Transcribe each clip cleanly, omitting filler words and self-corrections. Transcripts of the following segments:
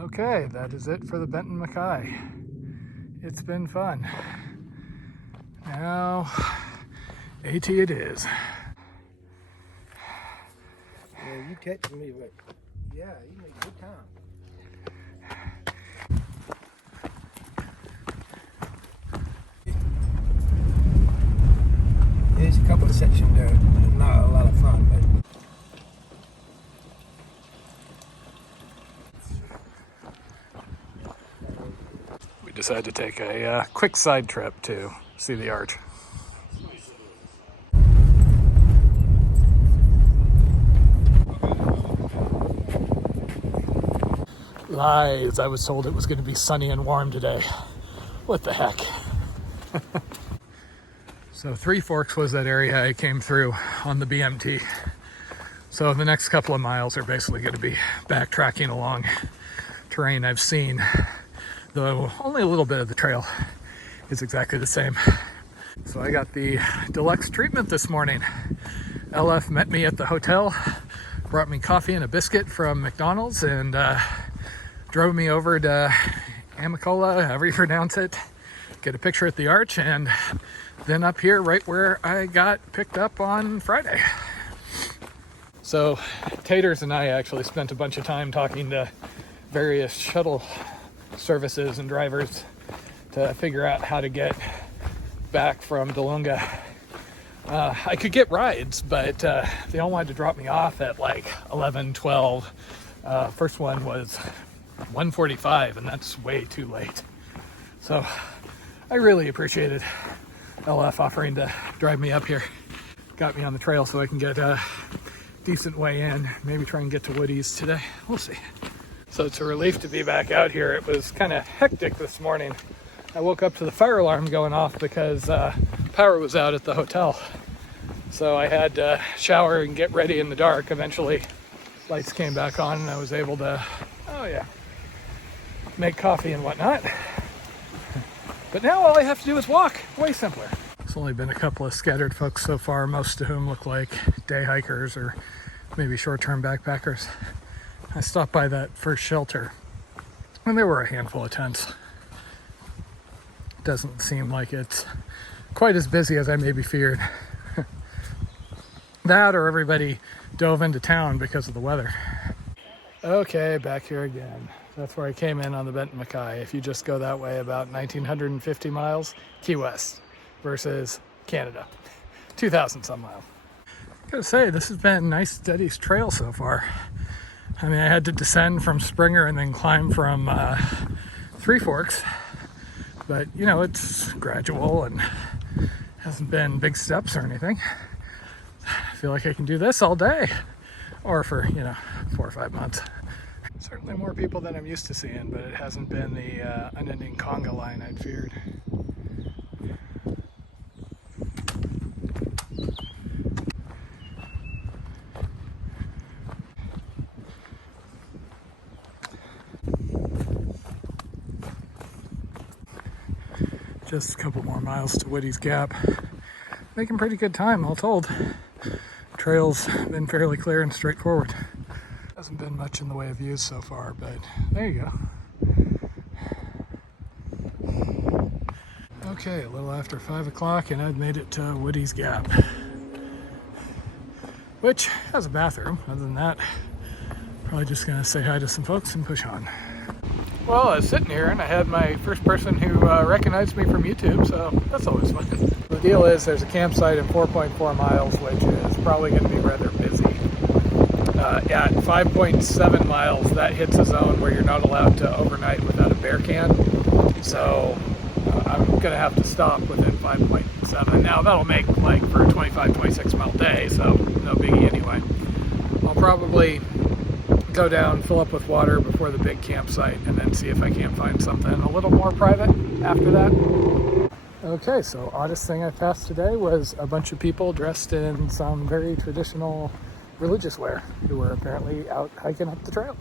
Okay, that is it for the Benton Mackay. It's been fun. Now, AT it is. Yeah, you catching me, but yeah, you make good time. There's a couple of sections there that's not a lot of fun, but We decided to take a quick side trip to see the arch. Lies, I was told it was going to be sunny and warm today. What the heck? So Three Forks was that area I came through on the BMT. So the next couple of miles are basically going to be backtracking along terrain I've seen, though only a little bit of the trail is exactly the same. So I got the deluxe treatment this morning. LF met me at the hotel, brought me coffee and a biscuit from McDonald's, and drove me over to Amicola, however you pronounce it, get a picture at the arch, and then up here right where I got picked up on Friday. So Taters and I actually spent a bunch of time talking to various shuttle services and drivers to figure out how to get back from Delunga. I could get rides, but they all wanted to drop me off at like 11, 12. First one was 1:45, and that's way too late. So I really appreciated LF offering to drive me up here. Got me on the trail so I can get a decent way in, maybe try and get to Woody's today. We'll see. So it's a relief to be back out here. It was kind of hectic this morning. I woke up to the fire alarm going off because power was out at the hotel. So I had to shower and get ready in the dark. Eventually lights came back on and I was able to, make coffee and whatnot. But now all I have to do is walk. Way simpler. It's only been a couple of scattered folks so far, most of whom look like day hikers or maybe short-term backpackers. I stopped by that first shelter and there were a handful of tents. Doesn't seem like it's quite as busy as I maybe feared. That or everybody dove into town because of the weather. Okay, back here again. That's where I came in on the Benton Mackay. If you just go that way about 1,950 miles, Key West versus Canada. 2,000 some miles. I gotta say, this has been a nice steady trail so far. I mean, I had to descend from Springer and then climb from Three Forks. But, you know, it's gradual and hasn't been big steps or anything. I feel like I can do this all day. Or for, 4 or 5 months. Certainly more people than I'm used to seeing, but it hasn't been the unending conga line I'd feared. Just a couple more miles to Woody's Gap. Making pretty good time, all told. Trail's been fairly clear and straightforward. Hasn't been much in the way of views so far, but there you go. Okay, a little after 5 o'clock and I've made it to Woody's Gap, which has a bathroom. Other than that, probably just gonna say hi to some folks and push on. Well, I was sitting here and I had my first person who recognized me from YouTube, so that's always fun. The deal is there's a campsite in 4.4 miles, which is probably going to be rather busy. At 5.7 miles, that hits a zone where you're not allowed to overnight without a bear can. So I'm going to have to stop within 5.7. Now that'll make like for a 25, 26 mile day, so no biggie anyway. I'll probably go down, fill up with water before the big campsite, and then see if I can't find something a little more private after that. Okay, so oddest thing I passed today was a bunch of people dressed in some very traditional religious wear who were apparently out hiking up the trail.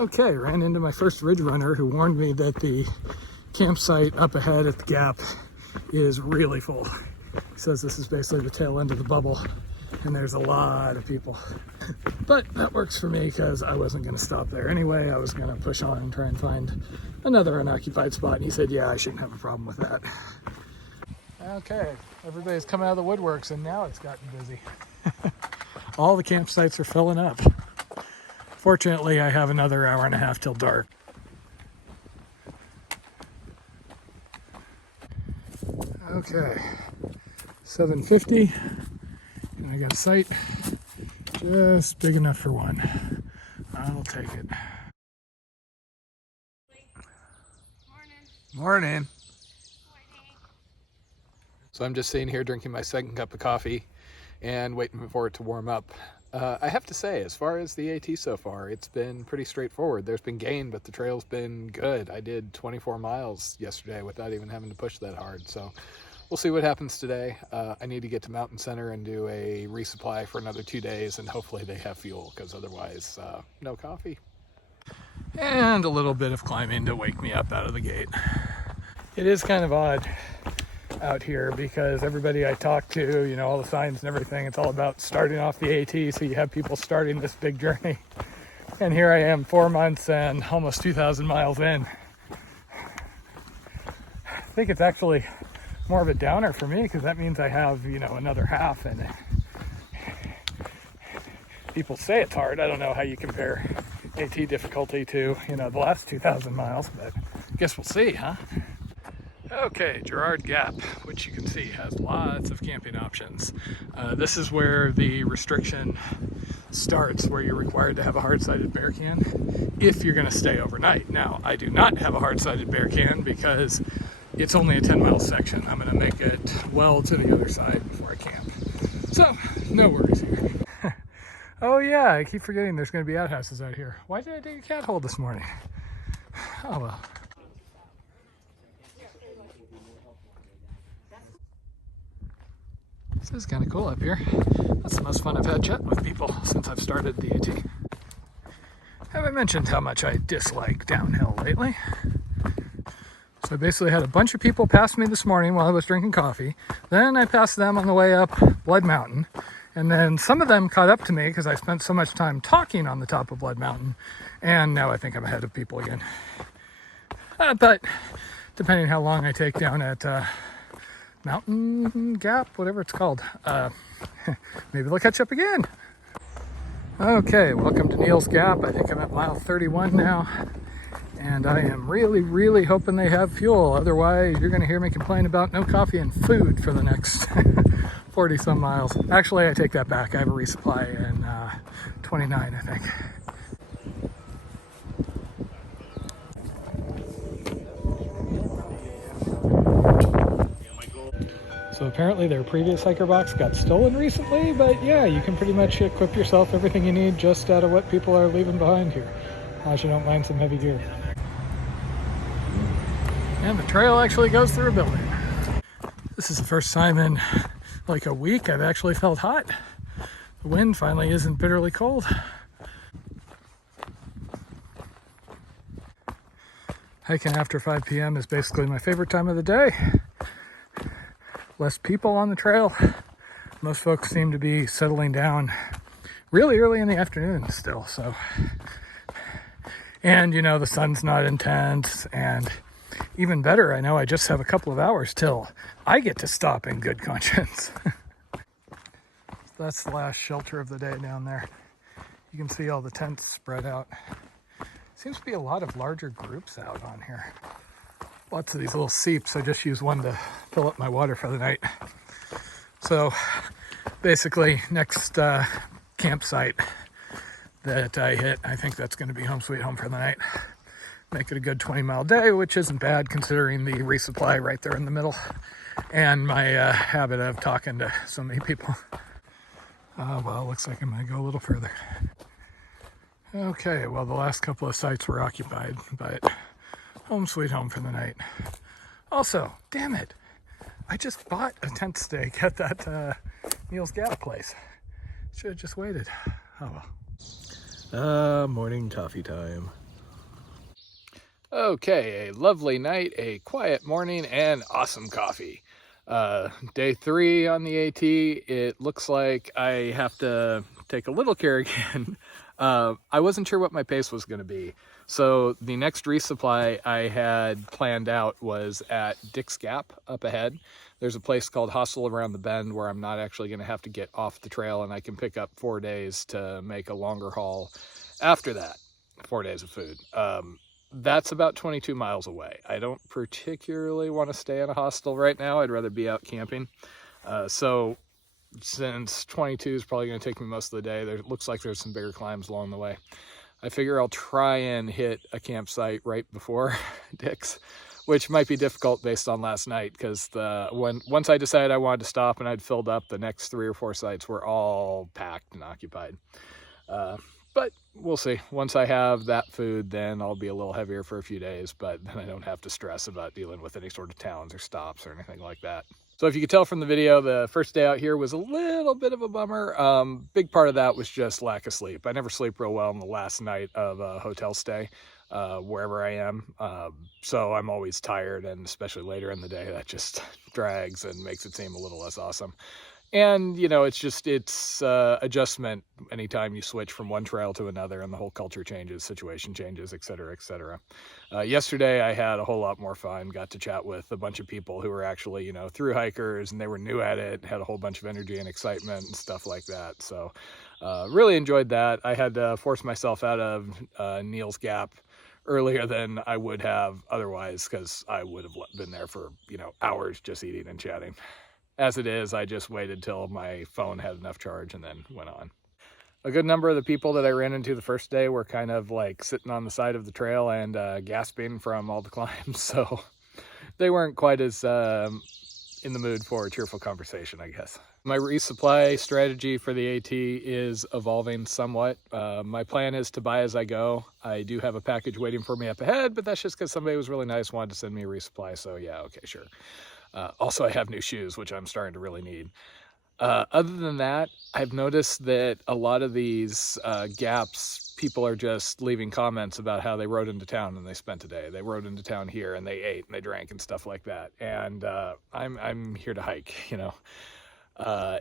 Okay, ran into my first ridge runner who warned me that the campsite up ahead at the Gap is really full. He says this is basically the tail end of the bubble. and there's a lot of people. But that works for me because I wasn't going to stop there anyway. I was going to push on and try and find another unoccupied spot, and he said, yeah, I shouldn't have a problem with that. Okay, everybody's come out of the woodworks, and now it's gotten busy. All the campsites are filling up. Fortunately, I have another hour and a half till dark. Okay, 7:50, and I got a site just big enough for one. I'll take it. Morning. So I'm just sitting here drinking my second cup of coffee and waiting for it to warm up. I have to say, as far as the AT so far, it's been pretty straightforward. There's been gain, but the trail's been good. I did 24 miles yesterday without even having to push that hard. So we'll see what happens today. I need to get to Mountain Center and do a resupply for another 2 days, and hopefully they have fuel, because otherwise, no coffee. And a little bit of climbing to wake me up out of the gate. It is kind of odd out here because everybody I talk to, you know, all the signs and everything, it's all about starting off the AT, so you have people starting this big journey. And here I am 4 months and almost 2,000 miles in. I think it's actually more of a downer for me because that means I have, you know, another half, and people say it's hard. I don't know how you compare AT difficulty to, you know, the last 2,000 miles, but I guess we'll see, huh? Okay, Girard Gap, which you can see has lots of camping options. This is where the restriction starts, where you're required to have a hard-sided bear can if you're going to stay overnight. Now, I do not have a hard-sided bear can because it's only a 10-mile section. I'm going to make it well to the other side before I camp. So, no worries here. Oh yeah, I keep forgetting there's going to be outhouses out here. Why did I dig a cat hole this morning? Oh well. This is kind of cool up here. That's the most fun I've had chatting with people since I've started the AT. Have I mentioned how much I dislike downhill lately? So I basically had a bunch of people pass me this morning while I was drinking coffee. Then I passed them on the way up Blood Mountain. And then some of them caught up to me because I spent so much time talking on the top of Blood Mountain. And now I think I'm ahead of people again. But depending how long I take down at Mountain Gap, whatever it's called, maybe they'll catch up again. Okay, welcome to NEELS Gap. I think I'm at mile 31 now. And I am really, really hoping they have fuel. Otherwise, you're going to hear me complain about no coffee and food for the next 40 some miles. Actually, I take that back. I have a resupply in 29, I think. So apparently their previous hiker box got stolen recently, but yeah, you can pretty much equip yourself everything you need just out of what people are leaving behind here. Unless you don't mind some heavy gear. And the trail actually goes through a building. This is the first time in like a week I've actually felt hot. The wind finally isn't bitterly cold. Hiking after 5 p.m. is basically my favorite time of the day. Less people on the trail. Most folks seem to be settling down really early in the afternoon still, so. And you know, the sun's not intense, and even better, I know I just have a couple of hours till I get to stop in good conscience. That's the last shelter of the day down there. You can see all the tents spread out. Seems to be a lot of larger groups out on here. Lots of these little seeps. I just use one to fill up my water for the night. So basically, next campsite that I hit, I think that's going to be home sweet home for the night. Make it a good 20-mile day, which isn't bad considering the resupply right there in the middle and my habit of talking to so many people. Well, looks like I'm going to go a little further. Okay, well, the last couple of sites were occupied, but home sweet home for the night. Also, damn it, I just bought a tent stake at that NEELS Gap place. Should have just waited. Oh well. Morning coffee time. Okay, a lovely night, a quiet morning, and awesome coffee. Day 3 on the AT, it looks like I have to take a little care again. I wasn't sure what my pace was going to be. So the next resupply I had planned out was at Dick's Gap up ahead. There's a place called Hostel Around the Bend where I'm not actually going to have to get off the trail, and I can pick up 4 days to make a longer haul after that. 4 days of food. That's about 22 miles away. I don't particularly want to stay at a hostel right now. I'd rather be out camping. So since 22 is probably going to take me most of the day, there looks like there's some bigger climbs along the way. I figure I'll try and hit a campsite right before Dick's, which might be difficult based on last night, because once I decided I wanted to stop and I'd filled up, the next 3 or 4 sites were all packed and occupied. But we'll see. Once I have that food, then I'll be a little heavier for a few days, but then I don't have to stress about dealing with any sort of towns or stops or anything like that. So if you could tell from the video, the first day out here was a little bit of a bummer. Big part of that was just lack of sleep. I never sleep real well on the last night of a hotel stay, wherever I am. So I'm always tired, and especially later in the day, that just drags and makes it seem a little less awesome. And, you know, it's adjustment anytime you switch from one trail to another, and the whole culture changes, situation changes, et cetera, et cetera. Yesterday, I had a whole lot more fun, got to chat with a bunch of people who were actually, you know, through hikers, and they were new at it, had a whole bunch of energy and excitement and stuff like that. So really enjoyed that. I had to force myself out of NEELS Gap earlier than I would have otherwise, because I would have been there for, you know, hours just eating and chatting. As it is, I just waited till my phone had enough charge and then went on. A good number of the people that I ran into the first day were kind of like sitting on the side of the trail and gasping from all the climbs, so they weren't quite as in the mood for a cheerful conversation, I guess. My resupply strategy for the AT is evolving somewhat. My plan is to buy as I go. I do have a package waiting for me up ahead, but that's just because somebody was really nice, wanted to send me a resupply, so yeah, okay, sure. Also, I have new shoes, which I'm starting to really need. Other than that, I've noticed that a lot of these gaps, people are just leaving comments about how they rode into town and they spent a day. They rode into town here and they ate and they drank and stuff like that. And I'm here to hike, you know.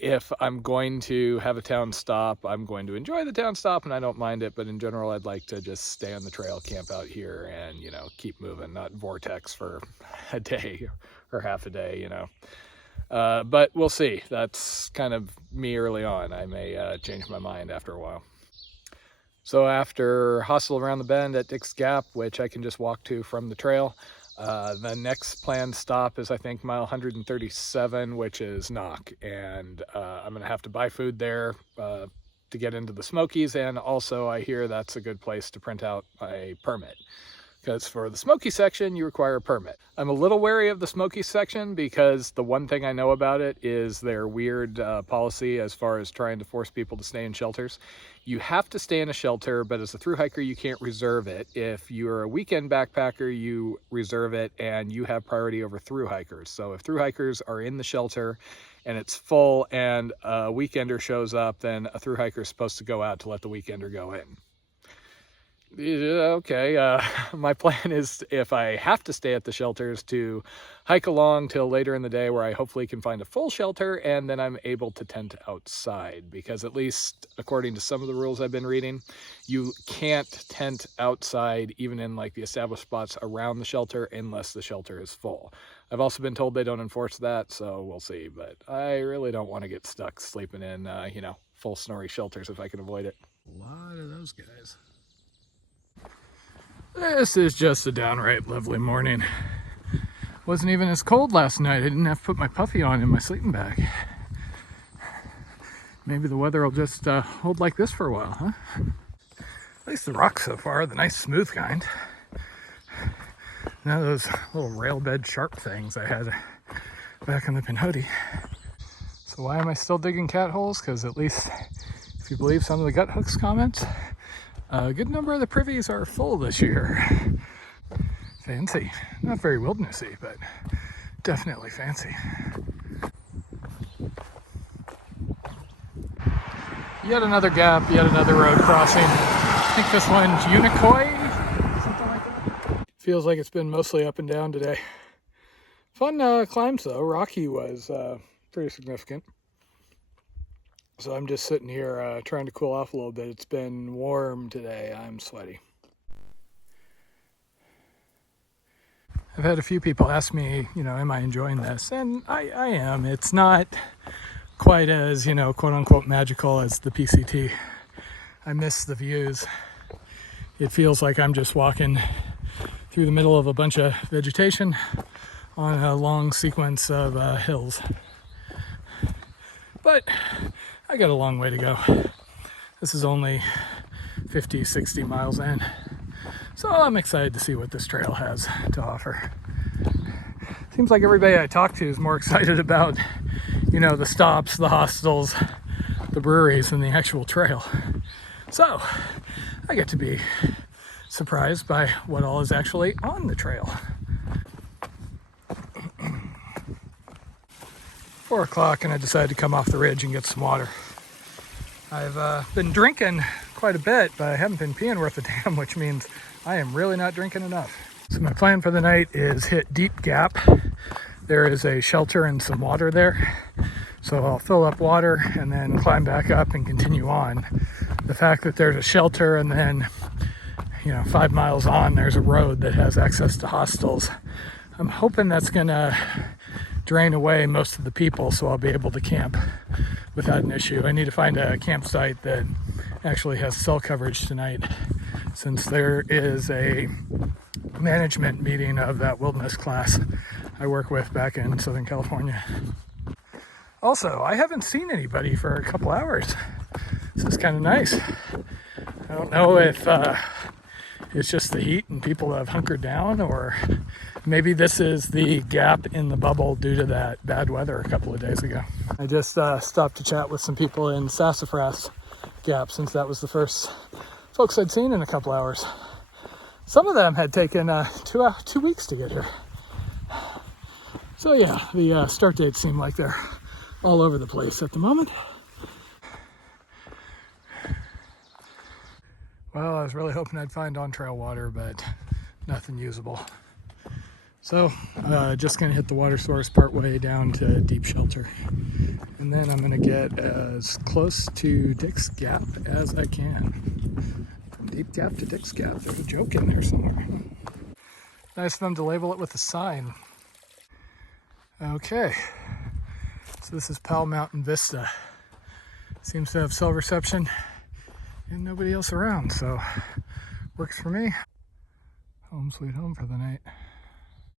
If I'm going to have a town stop, I'm going to enjoy the town stop and I don't mind it. But in general, I'd like to just stay on the trail, camp out here, and, you know, keep moving, not vortex for a day or half a day, you know. But we'll see. That's kind of me early on. I may change my mind after a while. So after Hostel Around the Bend at Dick's Gap, which I can just walk to from the trail, the next planned stop is, I think, mile 137, which is Knock. And I'm going to have to buy food there to get into the Smokies. And also, I hear that's a good place to print out a permit, because for the Smoky section, you require a permit. I'm a little wary of the Smoky section because the one thing I know about it is their weird policy as far as trying to force people to stay in shelters. You have to stay in a shelter, but as a thru hiker, you can't reserve it. If you're a weekend backpacker, you reserve it and you have priority over thru hikers. So if thru hikers are in the shelter and it's full and a weekender shows up, then a thru hiker is supposed to go out to let the weekender go in. Okay, my plan is, if I have to stay at the shelters, to hike along till later in the day where I hopefully can find a full shelter, and then I'm able to tent outside, because at least according to some of the rules I've been reading, you can't tent outside even in like the established spots around the shelter unless the shelter is full. I've also been told they don't enforce that, so we'll see, but I really don't want to get stuck sleeping in, you know, full snowy shelters if I can avoid it. A lot of those guys. This is just a downright lovely morning. Wasn't even as cold last night. I didn't have to put my puffy on in my sleeping bag. Maybe the weather will just hold like this for a while, huh? At least the rocks so far are the nice smooth kind. Now those little rail bed sharp things I had back in the Pinhoti. So why am I still digging cat holes? Because at least, if you believe some of the gut hooks comments, a good number of the privies are full this year. Fancy. Not very wildernessy, but definitely fancy. Yet another gap, yet another road crossing. I think this one's Unicoi, something like that. Feels like it's been mostly up and down today. Fun climbs though. Rocky was pretty significant. So I'm just sitting here trying to cool off a little bit. It's been warm today. I'm sweaty. I've had a few people ask me, am I enjoying this? And I am. It's not quite as, quote unquote magical as the PCT. I miss the views. It feels like I'm just walking through the middle of a bunch of vegetation on a long sequence of hills. But I got a long way to go. This is only 50, 60 miles in. So I'm excited to see what this trail has to offer. Seems like everybody I talk to is more excited about, the stops, the hostels, the breweries, than the actual trail. So I get to be surprised by what all is actually on the trail. 4 o'clock and I decided to come off the ridge and get some water. I've been drinking quite a bit, but I haven't been peeing worth a damn, which means I am really not drinking enough. So my plan for the night is hit Deep Gap. There is a shelter and some water there. So I'll fill up water and then climb back up and continue on. The fact that there's a shelter and then, 5 miles on, there's a road that has access to hostels. I'm hoping that's gonna drain away most of the people so I'll be able to camp without an issue. I need to find a campsite that actually has cell coverage tonight, since there is a management meeting of that wilderness class I work with back in Southern California. Also, I haven't seen anybody for a couple hours. This is kind of nice. I don't know if it's just the heat and people have hunkered down, or maybe this is the gap in the bubble due to that bad weather a couple of days ago. I just stopped to chat with some people in Sassafras Gap, since that was the first folks I'd seen in a couple hours. Some of them had taken 2 weeks to get here. So yeah, the start dates seem like they're all over the place at the moment. Well, I was really hoping I'd find on-trail water, but nothing usable. So, just gonna hit the water source partway down to Deep Shelter. And then I'm gonna get as close to Dick's Gap as I can. From Deep Gap to Dick's Gap, there's a joke in there somewhere. Nice of them to label it with a sign. Okay, so this is Powell Mountain Vista. Seems to have cell reception and nobody else around, so works for me. Home sweet home for the night.